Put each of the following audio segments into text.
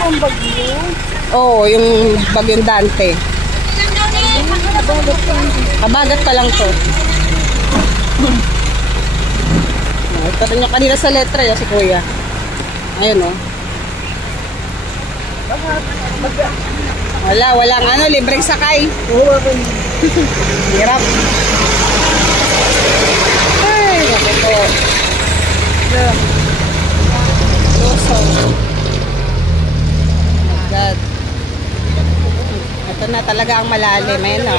bang bagyo? Oo, yung bagyong Dante. Kabagat pa lang to. Ito rin yung kanina sa letra yun, si Kuya. Ayun o. Walang ano, libreng sakay. Hirap. Ay, naku po. Luzon. Oh my God. Ito na talaga ang malalim. Ayan o.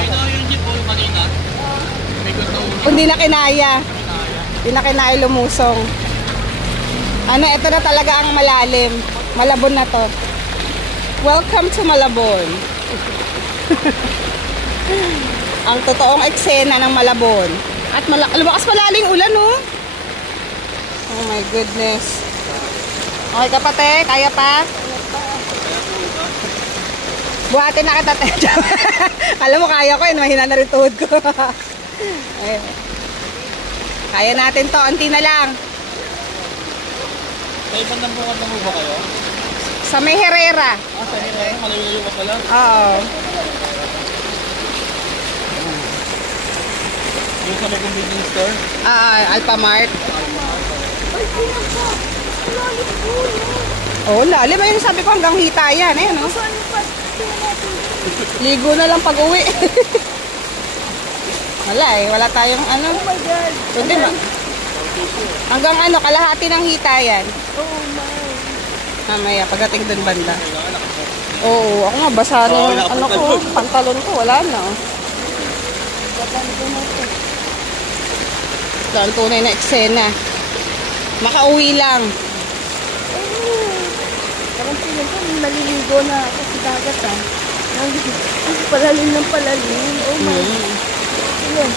Hindi na kinaya. Hindi na kinaya lumusong. Ano, ito na talaga ang malalim. Malabon na to. Welcome to Malabon. Ang totoong eksena ng Malabon. At lumakas pala yung ulan, oh. Oh my goodness. Okay ka pa, te? Kaya pa? Buhatin na kita, te. Alam mo, kaya ko, mahina na rin tuhod ko. Ayun. Kaya natin to, anti na lang. Sa ibang nambungan na ba kayo? Sa may Herrera. Ah, sa Herrera? Malayo-layo ka pala? Oo. Yung sa may convenience store? Alphamart. Oh, lalim. Ayun, sabi ko hanggang hita yan. Ayun, no? Ligo na lang pag-uwi. Wala eh. Wala tayong ano. Oh my God. Kundi hanggang ano, kalahati ng hita yan. Oh my. Mamaya, pagdating dun banda. Oo, ako nga, basa na yung ano ko, pantalon ko, wala na. Ito ang tunay na eksena. Makauwi lang. Parang feeling ko, naliligo na ako sa dagat, ha. Palalim ng palalim. Oh my. Yun.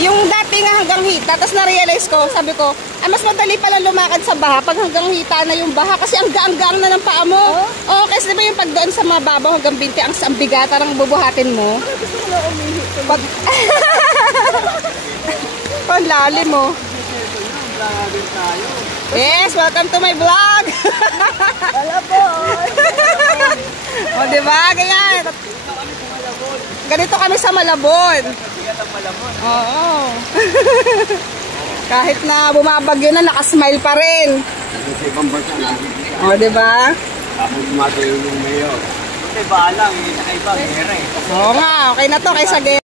Yung dati nga hanggang hita, tapos na-realize ko, sabi ko, mas madali pala lumakad sa baha pag hanggang hita na yung baha kasi ang gaang-gaang na ng paa mo. Oo, kasi diba yung pag doon sa mababaw hanggang binti, ang bigat, parang bubuhatin mo. Parang gusto ko na umihi. Pag... Panlalim mo. Yes, welcome to my vlog. Wala po. O, diba? Ganyan. Ganito kami sa Malabon. Oo. Kahit na bumabagyo na, nakasmile pa rin. O, diba? Tapos matayo yung mayor. Kasi bahala, hindi na kayo ba, gera eh. Oo nga, okay na to kaysa